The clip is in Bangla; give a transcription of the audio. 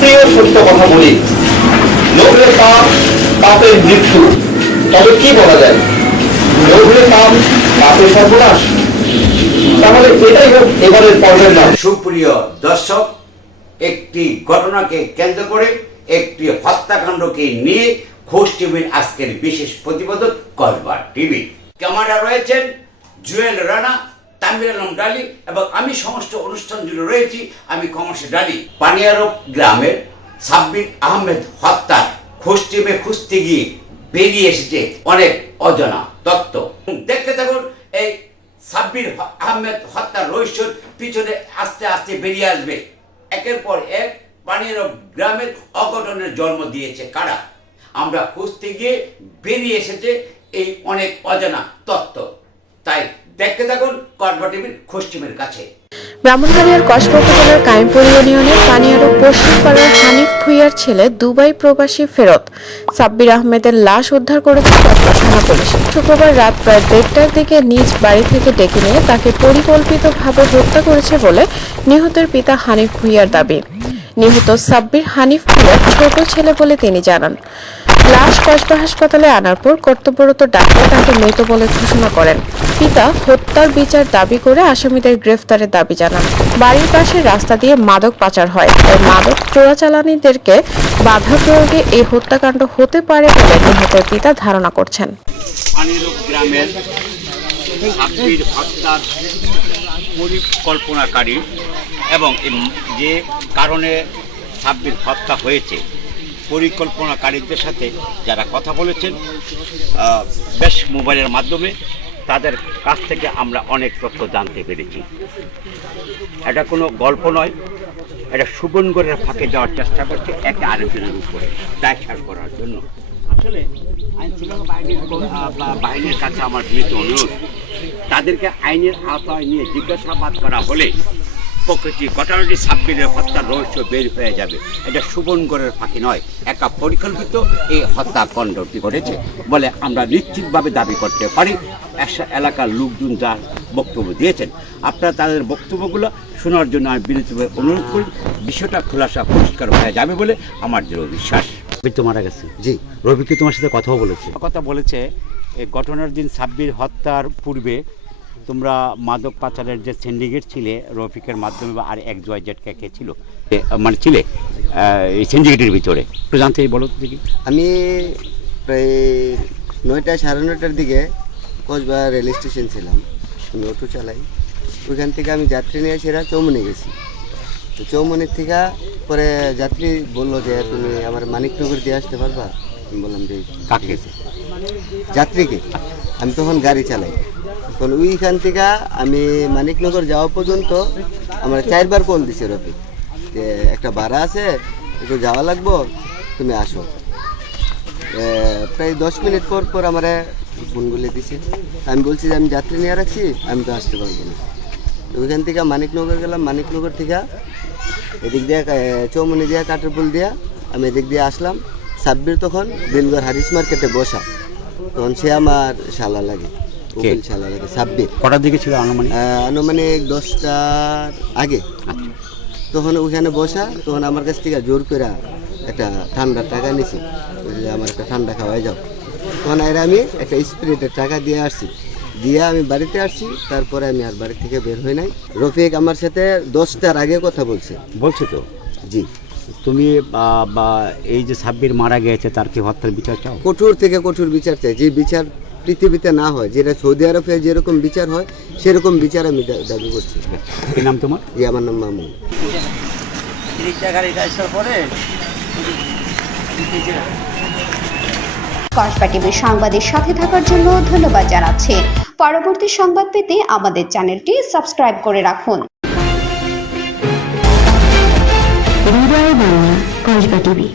প্রিয় সত্য কথা বলি। লোভে পাপ, পাপের মৃত্যু। তবে কি বলা যায়? লোভে পাপ পাপের সর্বনাশ। তাহলে এটাই হোক এবারের পর্বের নাম। সুপ্রিয় দর্শক, একটি ঘটনাকে কেন্দ্র করে, একটি হত্যাকাণ্ডকে নিয়ে ঘোষ টিভির আজকের বিশেষ প্রতিবেদন কসবার টিভি। ক্যামেরা রয়েছেন জুয়েল রানা তামির আলম ডালি এবং আমি সমস্ত অনুষ্ঠান জুড়ে রয়েছি, আমি কমর্শে ডালি। পানিয়ারো গ্রামের সাব্বির আহমেদ হত্যার খোঁজ টিমে খুঁজতে গিয়ে বেরিয়ে এসেছে অনেক অজানা তত্ত্ব। দেখতে থাকুন, এই সাব্বির আহমেদ হত্যার রহস্যর পিছনে আস্তে আস্তে বেরিয়ে আসবে। একের পর এক পানির গ্রামের অঘটনের জন্ম দিয়েছে কারা? আমরা খুঁজতে গিয়ে বেরিয়ে এসেছে এই অনেক অজানা তত্ত্ব। তাই দেখতে থাকুন কর্ম টিভির খোঁজটিমের কাছে। ব্রাহ্মণবাড়িয়ার কসবা উপজেলার কাইমপুর ইউনিয়নের পানিয়ারো পশ্চিম পাড়ার হানিফ ভুইয়ার ছেলে দুবাই প্রবাসী ফেরত। সাব্বির আহমেদের লাশ উদ্ধার করেছে থানা পুলিশ। শুক্রবার রাত প্রায় দেড়টার দিকে নিজ বাড়ি থেকে ডেকে নিয়ে তাকে পরিকল্পিতভাবে হত্যা করেছে বলে নিহতের পিতা হানিফ ভুইয়ার দাবি। নিহত সাব্বির হানিফ ভুইয়ার ছোট ছেলে বলে তিনি জানান। লাশ কসবা হাসপাতালে আনার পর কর্তব্যরত ডাক্তার তাকে মৃত বলে ঘোষণা করেন। পিতা হত্যার বিচার দাবি করে আসামিদের গ্রেফতারের দাবি জানান। বাড়ির পাশে রাস্তা দিয়ে মাদক পাচার হয়। তাই মাদক চোরাচালানিদেরকে বাধা প্রয়োগে এই হত্যাকাণ্ড হতে পারে বলে নিহতের পিতা ধারণা করছেন। পরিকল্পনাকারী এবং যে কারণে সাব্বির হত্যা হয়েছে পরিকল্পনাকারীদের সাথে যারা কথা বলেছেন বেশ মোবাইলের মাধ্যমে তাদের কাছ থেকে আমরা অনেক তথ্য জানতে পেরেছি। এটা কোনো গল্প নয়, এটা সুবনগরের ফাঁকে যাওয়ার চেষ্টা করছে, একে আরেকজনের উপরে দায়সার করার জন্য। আসলে বাহিনীর কাছে আমার বিনীত অনুরোধ, তাদেরকে আইনের আওতায় নিয়ে জিজ্ঞাসাবাদ করা হলে প্রকৃতি ঘটনাটি সাব্বিরের হত্যার রহস্য বের হয়ে যাবে। এটা সুবনগরের ফাঁকি নয় একা পরিকল্পিত এই হত্যাকাণ্ডটি ঘটেছে বলে আমরা নিশ্চিতভাবে দাবি করতে পারি একটা এলাকার লোকজন যা বক্তব্য দিয়েছেন। আপনারা তাদের বক্তব্যগুলো শোনার জন্য আমি বিনীতভাবে অনুরোধ করি বিষয়টা খোলাসা পরিষ্কার হয়ে যাবে বলে আমার দৃঢ় বিশ্বাস। রবি তো মারা গেছে? জি। রবি কি তোমার সাথে কথাও বলেছে? কথা বলেছে এই ঘটনার দিন সাব্বির হত্যার পূর্বে তোমরা মাদক পাচারের যে সিন্ডিকেট ছিলে রফিকের মাধ্যমে বা আর এক জয় জেটকে কে ছিল মানে ছিলে এই সিন্ডিকেটের ভিতরে। একটু জানতে বলো দেখি। আমি প্রায় নয়টা সাড়ে নয়টার দিকে কসবা রেল স্টেশন ছিলাম আমি অটো চালাই। ওইখান থেকে আমি যাত্রী নিয়ে সেরা চৌমনি গেছি। তো চৌমনির থেকে পরে যাত্রী বলল যে তুমি আমার মানিকনগর দিয়ে আসতে পারবা? আমি বললাম যে কাকে? যাত্রীকে। আমি তখন গাড়ি চালাই। তখন ওইখান থেকে আমি মানিকনগর যাওয়া পর্যন্ত আমার চারবার কল দিছে রফিক, যে একটা ভাড়া আছে, একটু যাওয়া লাগবো, তুমি আসো। প্রায় দশ মিনিট পর পর আমার ফোনগুলি দিছে। আমি বলছি যে আমি যাত্রী নিয়ে রাখছি, আমি তো আসতে পারব না। ওইখান থেকে মানিকনগর গেলাম, মানিকনগর থেকে এদিক দিয়ে চৌমনি দিয়া কাঠেরপুল দিয়া আমি এদিক দিয়ে আসলাম। সাব্বির তখন বিলগড় হারিস মার্কেটে বসা, তখন সে আমার শালা লাগে। উকিল শালা লাগে সাব্বির কটার দিকে ছিল আনুমানিক? আনুমানিক দশটার আগে। তখন ওখানে বসা তখন আমার কাছ থেকে জোর করে একটা ঠান্ডার টাকা নিছি। আমার একটা ঠান্ডা খাওয়াই যাও। তখন এর আমি একটা স্পিরিটের টাকা দিয়ে আসছি। দিয়ে আমি বাড়িতে আসছি তারপরে আমি আর বাড়ি থেকে বের হই নাই। রফিক আমার সাথে দশটার আগে কথা বলছে। বলছি তো? জি। তুমি এই যে সাব্বির মারা গিয়েছে তার কি হত্যার বিচার চাও? কঠোর থেকে কঠোর বিচার চাই। যে বিচার পৃথিবীতে না হয় যেটা সৌদি আরবে যেরকম বিচার হয় সেরকম বিচার আমি দাবি করছি। কি নাম তোমার? যে আমার নাম মামুন। কসবা টিভির সংবাদের সাথে থাকার জন্য ধন্যবাদ জানাচ্ছি। পরবর্তী সংবাদ পেতে আমাদের চ্যানেলটি সাবস্ক্রাইব করে রাখুন। কসবা টিভি